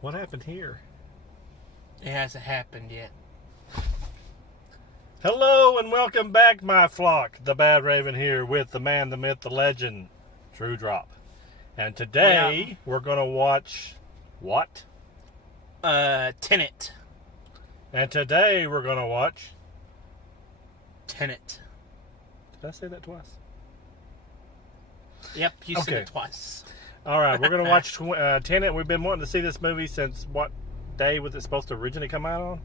What happened here? It hasn't happened yet. Hello and welcome back, my flock. The Bad Raven here with the man, the myth, the legend, True Drop. And today we're going to watch what? Tenet. And today we're going to watch... Tenet. Did I say that twice? Yep, you said it twice. All right, we're going to watch Tenet. We've been wanting to see this movie since what day was it supposed to originally come out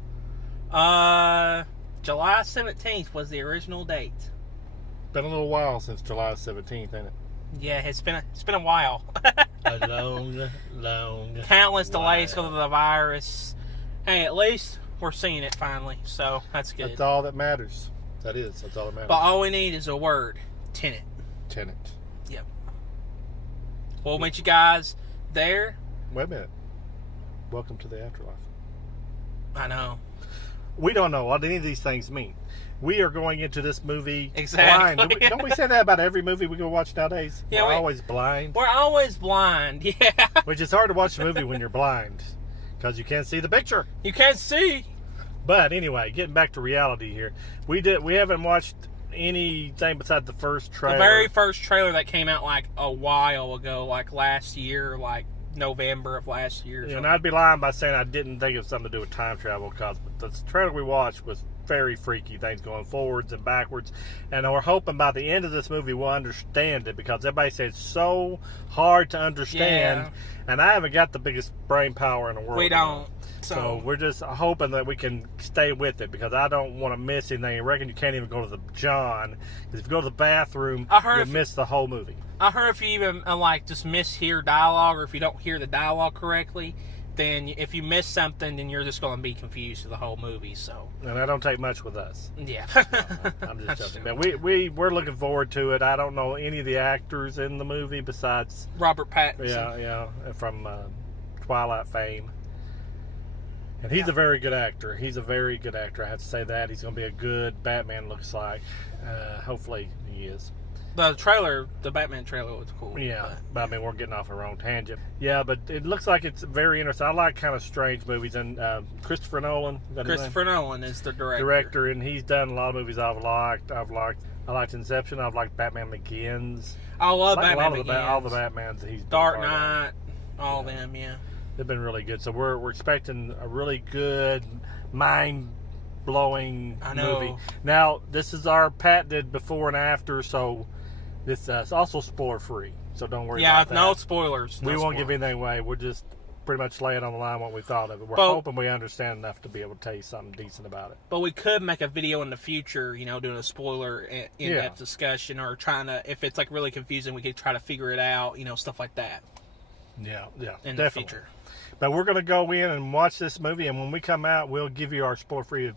on? July 17th was the original date. Been a little while since July 17th, ain't it? Yeah, it's been a while. A long Countless delays while. because of the virus. Hey, at least we're seeing it finally, so that's good. That's all that matters. That's all that matters. But all we need is a word. Tenet. Tenet. Yep. We'll meet you guys there. Wait a minute. Welcome to the afterlife. I know. We don't know what any of these things mean. We are going into this movie exactly. blind. Don't we say that about every movie we go watch nowadays? Yeah, we're always blind. We're always blind, yeah. Which is hard to watch a movie when you're blind because you can't see the picture. You can't see. But anyway, getting back to reality here, we haven't watched anything besides the first trailer. The very first trailer that came out like a while ago, like last year, like November of last year. And I'd be lying by saying I didn't think it was something to do with time travel because the trailer we watched was very freaky, things going forwards and backwards, and we're hoping by the end of this movie we'll understand it because everybody says it's so hard to understand, and I haven't got the biggest brain power in the world. We don't. So we're just hoping that we can stay with it because I don't want to miss anything. I reckon you can't even go to the John because if you go to the bathroom, you miss the whole movie. I heard if you even just mishear dialogue or if you don't hear the dialogue correctly, then if you miss something, then you're just going to be confused for the whole movie. So, and that don't take much with us. Yeah, I'm just joking. But we're looking forward to it. I don't know any of the actors in the movie besides Robert Pattinson. Yeah, from Twilight fame. And he's a very good actor. I have to say that. He's going to be a good Batman, looks like. Hopefully he is. The Batman trailer was cool. Yeah, but I mean, we're getting off a wrong tangent. Yeah, but it looks like it's very interesting. I like kind of strange movies. And Christopher Nolan. Christopher Nolan is the director, and he's done a lot of movies I've liked. I liked Inception. I've liked Batman Begins. I love Batman Begins. All the Batmans that he's been Dark Knight, all of them, yeah. They've been really good. So we're expecting a really good, mind-blowing movie. Now, this is our patented before and after, so this is also spoiler-free. So don't worry about that. Yeah, no spoilers. We won't give anything away. We'll just pretty much lay it on the line what we thought of it. We're hoping we understand enough to be able to tell you something decent about it. But we could make a video in the future, doing a spoiler in-depth discussion or trying to, if it's like really confusing, we could try to figure it out, stuff like that. Yeah, in definitely. The future. But we're going to go in and watch this movie, and when we come out, we'll give you our spoiler-free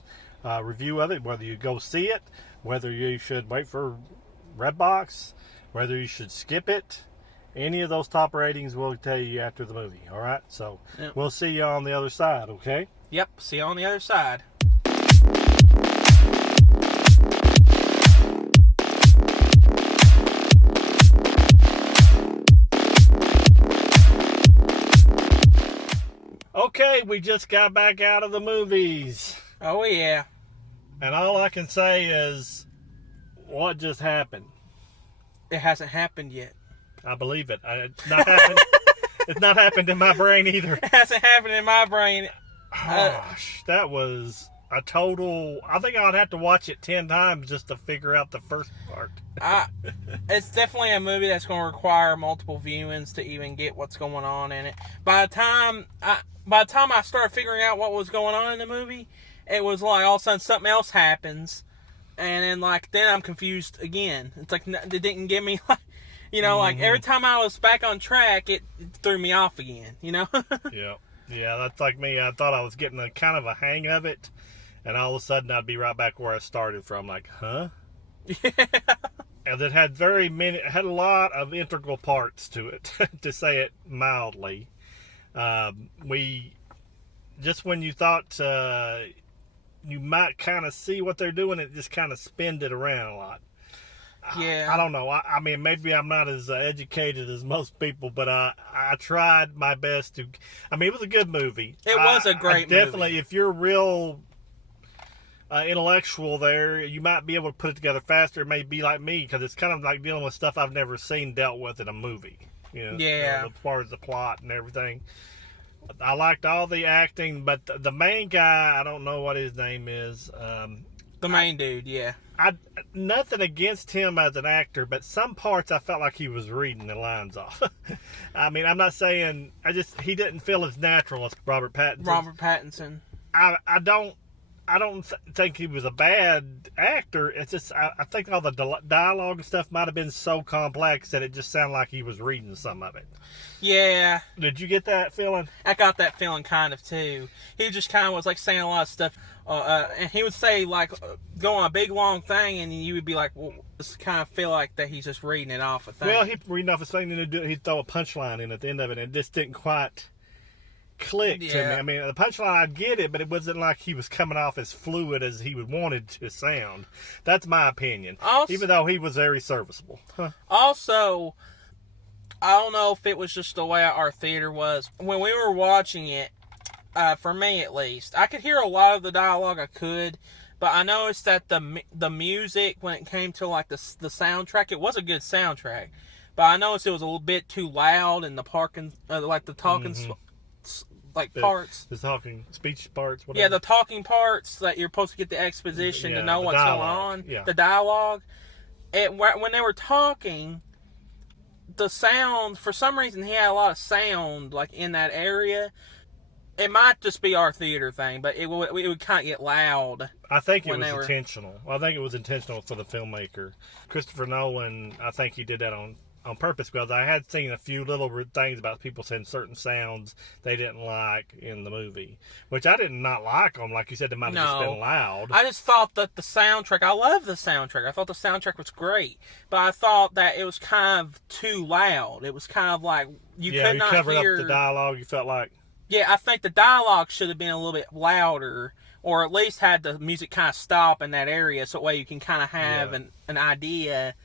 review of it, whether you go see it, whether you should wait for Redbox, whether you should skip it. Any of those top ratings we'll tell you after the movie, all right? So We'll see you on the other side, okay? Yep, see you on the other side. Okay, we just got back out of the movies. Oh, yeah. And all I can say is, what just happened? It hasn't happened yet. I believe it. It's not happened. It's not happened in my brain either. It hasn't happened in my brain. Gosh, that was a total... I think I'd have to watch it 10 times just to figure out the first part. It's definitely a movie that's going to require multiple viewings to even get what's going on in it. By the time I started figuring out what was going on in the movie, it was like all of a sudden something else happens, and then I'm confused again. It's like it didn't give me like every time I was back on track, it threw me off again. Yeah, that's like me. I thought I was getting a kind of a hang of it, and all of a sudden I'd be right back where I started from. Like, huh? Yeah. And it had a lot of integral parts to it, to say it mildly. When you thought you might kind of see what they're doing, it just kind of spinned it around a lot. Yeah. I don't know. I mean, maybe I'm not as educated as most people, but I tried my best to. I mean, it was a good movie. It was a great movie. Definitely, if you're real intellectual there, you might be able to put it together faster. It may be like me, because it's kind of like dealing with stuff I've never seen dealt with in a movie. Yeah. As far as the plot and everything. I liked all the acting, but the main guy, I don't know what his name is. The main dude, yeah. Nothing against him as an actor, but some parts I felt like he was reading the lines off. I mean, I'm not saying, he didn't feel as natural as Robert Pattinson. I don't think he was a bad actor. It's just, I think all the dialogue and stuff might have been so complex that it just sounded like he was reading some of it. Yeah. Did you get that feeling? I got that feeling kind of too. He just kind of was like saying a lot of stuff. And he would say like, go on a big long thing, and you would be like, well, just kind of feel like that he's just reading it off a thing. Well, he's reading off a thing, and he'd throw a punchline in at the end of it, and it just didn't quite click to me. I mean, the punchline, I'd get it, but it wasn't like he was coming off as fluid as he would wanted to sound. That's my opinion. Also, even though he was very serviceable. Also, I don't know if it was just the way our theater was. When we were watching it, for me at least, I could hear a lot of the dialogue, but I noticed that the music, when it came to like the soundtrack, it was a good soundtrack, but I noticed it was a little bit too loud, and the talking parts. The talking speech parts, whatever. Yeah, the talking parts that you're supposed to get the exposition to know what's going on. Yeah. The dialogue. When they were talking, the sound, for some reason, he had a lot of sound like in that area. It might just be our theater thing, but it would kind of get loud. I think it was intentional. I think it was intentional for the filmmaker. Christopher Nolan, I think he did that on purpose, because I had seen a few little things about people saying certain sounds they didn't like in the movie, which I did not like them. Like you said, they might have just been loud. I just thought that the soundtrack, I love the soundtrack. I thought the soundtrack was great, but I thought that it was kind of too loud. It was kind of like you could not covered hear up the dialogue. You felt like. Yeah, I think the dialogue should have been a little bit louder, or at least had the music kind of stop in that area, so that way you can kind of have an idea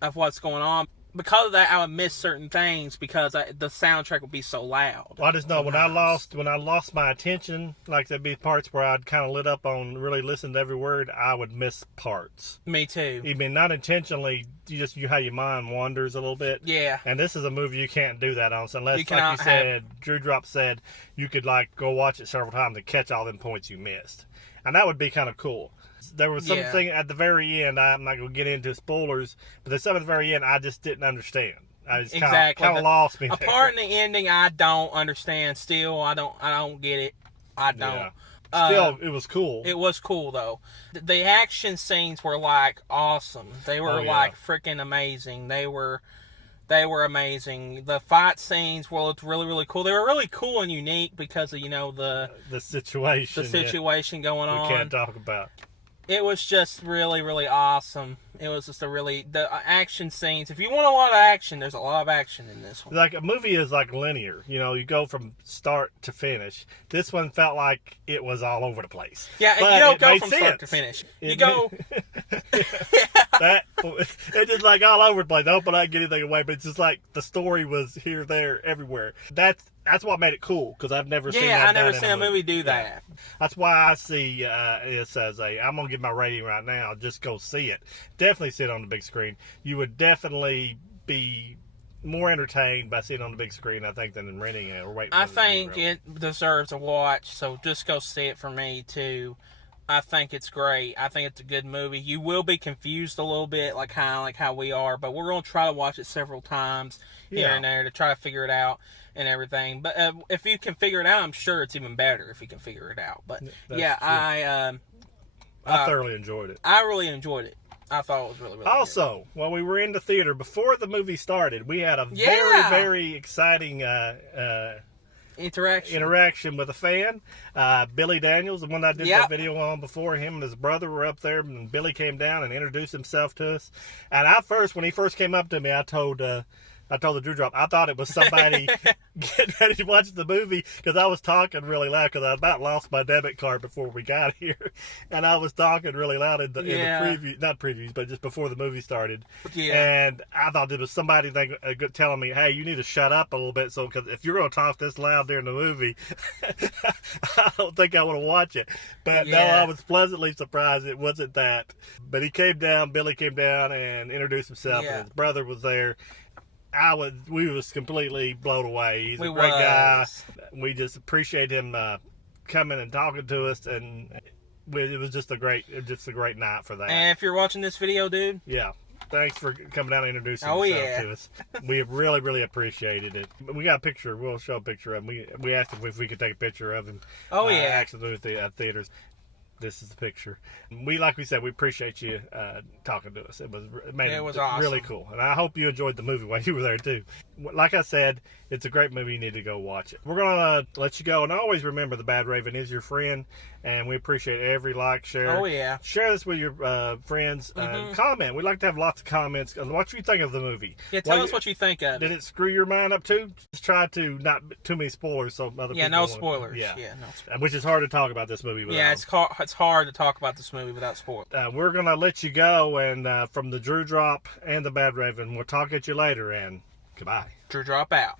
of what's going on. Because of that, I would miss certain things because the soundtrack would be so loud. Well, I just know when I lost my attention, like there'd be parts where I'd kind of lit up on really listen to every word, I would miss parts. Me too. I mean, not intentionally, how your mind wanders a little bit. Yeah. And this is a movie you can't do that on, so unless, like you said, Drew Drop said, you could like go watch it several times and catch all them points you missed. And that would be kind of cool. There was something at the very end, I'm not going to get into spoilers, but there's something at the very end I just didn't understand. I just kind of lost me. A part in the ending I don't understand still. I don't get it. I don't. Yeah. Still, it was cool. It was cool, though. The action scenes were, like, awesome. They were, like, freaking amazing. They were amazing. The fight scenes looked really, really cool. They were really cool and unique because of, the situation going on. We can't talk about. It was just really, really awesome. It was just the action scenes. If you want a lot of action, there's a lot of action in this one. Like, a movie is like linear. You go from start to finish. This one felt like it was all over the place. Yeah, but you don't go from start to finish. It just like all over the place. I hope I don't get anything away, but it's just like the story was here, there, everywhere. That's what made it cool, because I've never seen that. Yeah, I've never seen a movie do that. That's why I see this as I'm going to give my rating right now. Just go see it. Definitely see it on the big screen. You would definitely be more entertained by seeing it on the big screen, I think, than renting it or waiting. I think it deserves a watch, so just go see it for me, too. I think it's great. I think it's a good movie. You will be confused a little bit, like how we are, but we're going to try to watch it several times here and there to try to figure it out and everything. But if you can figure it out, I'm sure it's even better if you can figure it out. But I thoroughly enjoyed it. I really enjoyed it. I thought it was really, really also, good. While we were in the theater, before the movie started, we had a very, very exciting interaction with a fan, Billy Daniels, the one I did that video on before. Him and his brother were up there, and Billy came down and introduced himself to us. And when he first came up to me, I told I told the Drew Drop, I thought it was somebody getting ready to watch the movie because I was talking really loud because I about lost my debit card before we got here. And I was talking really loud in the preview, not previews, but just before the movie started. Yeah. And I thought it was somebody telling me, hey, you need to shut up a little bit. So, because if you're going to talk this loud during the movie, I don't think I want to watch it. But no, I was pleasantly surprised it wasn't that. But he came down, Billy came down and introduced himself, and his brother was there. We was completely blown away. He's a great guy. We just appreciate him coming and talking to us, and it was just a great night for that. And if you're watching this video, dude, thanks for coming down and introducing yourself to us. We have really, really appreciated it. We got a picture. We'll show a picture of him. We asked him if we could take a picture of him. Actually, at the theaters. This is the picture. Like we said, we appreciate you talking to us. It was awesome. Really cool. And I hope you enjoyed the movie while you were there, too. Like I said, it's a great movie. You need to go watch it. We're going to let you go. And always remember, the Bad Raven is your friend. And we appreciate every like, share. Oh, yeah. Share this with your friends. Comment. We'd like to have lots of comments on what you think of the movie. Yeah, tell us what you think of it. Did it screw your mind up, too? Just try to not too many spoilers so other people no spoilers. Yeah, no spoilers. Which is hard to talk about this movie without. Yeah, it's hard to talk about this movie without spoilers. We're going to let you go, and from the Drew Drop and the Bad Raven, we'll talk at you later, and goodbye. Drew Drop out.